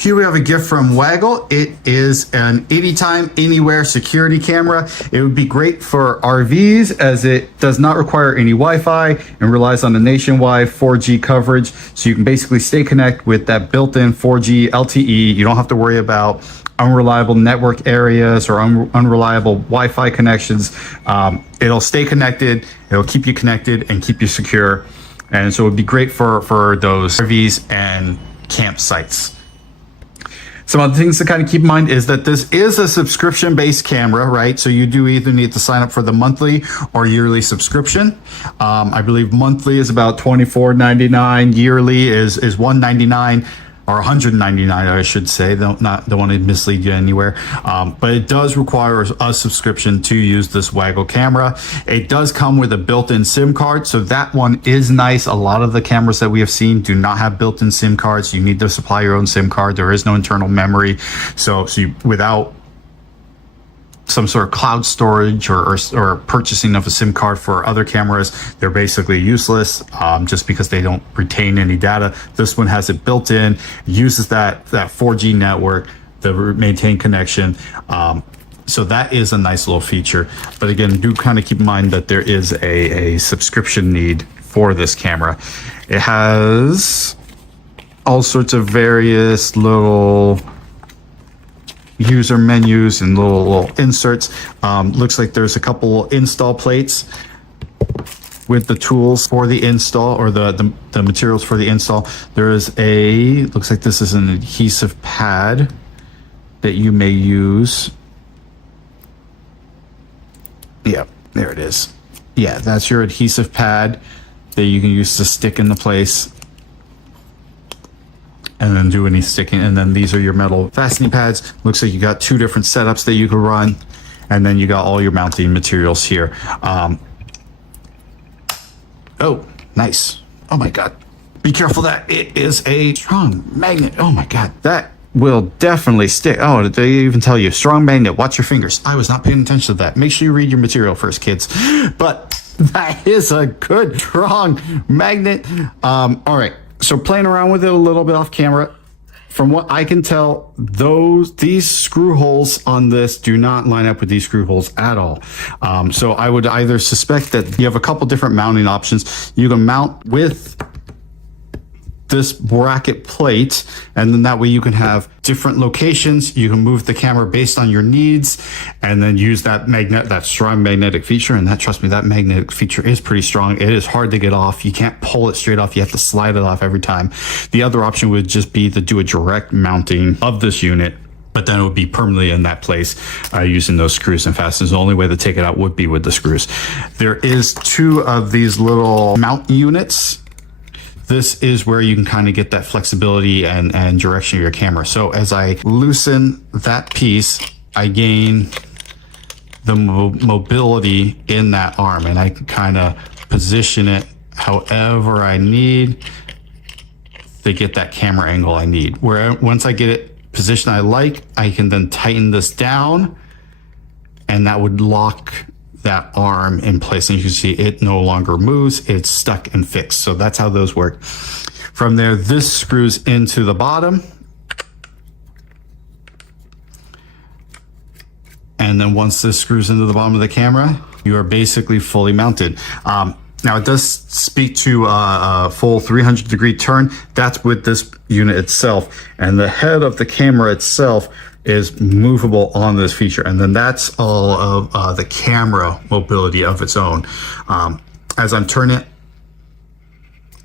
Here we have a gift from Waggle. It is an anytime, anywhere security camera. It would be great for RVs as it does not require any Wi-Fi and relies on the nationwide 4G coverage. So you can basically stay connected with that built-in 4G LTE. You don't have to worry about unreliable network areas or unreliable Wi-Fi connections. It'll stay connected. It'll keep you connected and keep you secure. And so it would be great for those RVs and campsites. Some other things to kind of keep in mind is that this is a subscription-based camera, right? So you do either need to sign up for the monthly or yearly subscription. I believe monthly is about $24.99. Yearly is $199 or $199, I should say. Don't want to mislead you anywhere. But it does require a subscription to use this Waggle camera. It does come with a built-in SIM card, so that one is nice. A lot of the cameras that we have seen do not have built-in SIM cards. You need to supply your own SIM card. There is no internal memory. So you, without some sort of cloud storage or purchasing of a SIM card for other cameras, they're basically useless just because they don't retain any data. This one has it built in, uses that 4G network to maintain connection. So that is a nice little feature. But again, do kind of keep in mind that there is a subscription need for this camera. It has all sorts of various little user menus and little inserts. Looks like there's a couple install plates with the tools for the install or the materials for the install. There is looks like this is an adhesive pad that you may use. Yeah, there it is. Yeah, that's your adhesive pad that you can use to stick into place and then do any sticking. And then these are your metal fastening pads. Looks like you got two different setups that you can run. And then you got all your mounting materials here. Oh, nice. Oh my God. Be careful that it is a strong magnet. Oh my God. That will definitely stick. Oh, they even tell you strong magnet. Watch your fingers. I was not paying attention to that. Make sure you read your material first, kids. But that is a good, strong magnet. All right. So playing around with it a little bit off camera, from what I can tell, these screw holes on this do not line up with these screw holes at all. So I would either suspect that you have a couple different mounting options. You can mount with this bracket plate, and then that way you can have different locations. You can move the camera based on your needs and then use that strong magnetic feature. And trust me, that magnetic feature is pretty strong. It is hard to get off. You can't pull it straight off. You have to slide it off every time. The other option would just be to do a direct mounting of this unit, but then it would be permanently in that place using those screws and fasteners. The only way to take it out would be with the screws. There is two of these little mount units. This is where you can kind of get that flexibility and direction of your camera. So as I loosen that piece, I gain the mobility in that arm, and I can kind of position it however I need to get that camera angle I need. Where once I get it positioned I like, I can then tighten this down, and that would lock that arm in place, and you can see it no longer moves. It's stuck and fixed. So that's how those work. From there, this screws into the bottom, and then once this screws into the bottom of the camera, you are basically fully mounted. Now it does speak to a full 300-degree turn. That's with this unit itself, and the head of the camera itself is movable on this feature. And then that's all of the camera mobility of its own. As I'm turning it,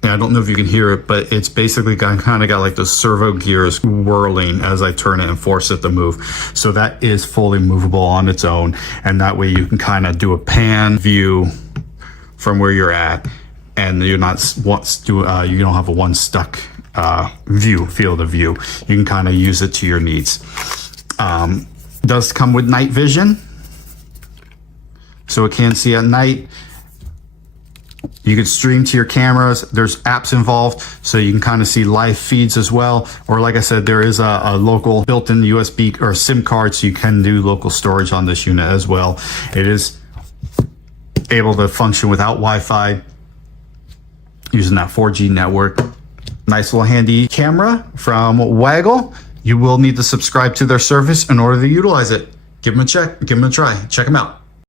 and I don't know if you can hear it, but it's basically kind of got like the servo gears whirling as I turn it and force it to move. So that is fully movable on its own. And that way you can kind of do a pan view from where you're at, and you're not you don't have a one stuck field of view. You can kind of use it to your needs. Does come with night vision, so it can see at night. You can stream to your cameras. There's apps involved, so you can kind of see live feeds as well. Or like I said, there is a local built-in USB or SIM card, so you can do local storage on this unit as well. It is able to function without Wi-Fi using that 4G network. Nice little handy camera from Waggle. You will need to subscribe to their service in order to utilize it. Give them a check, give them a try, check them out.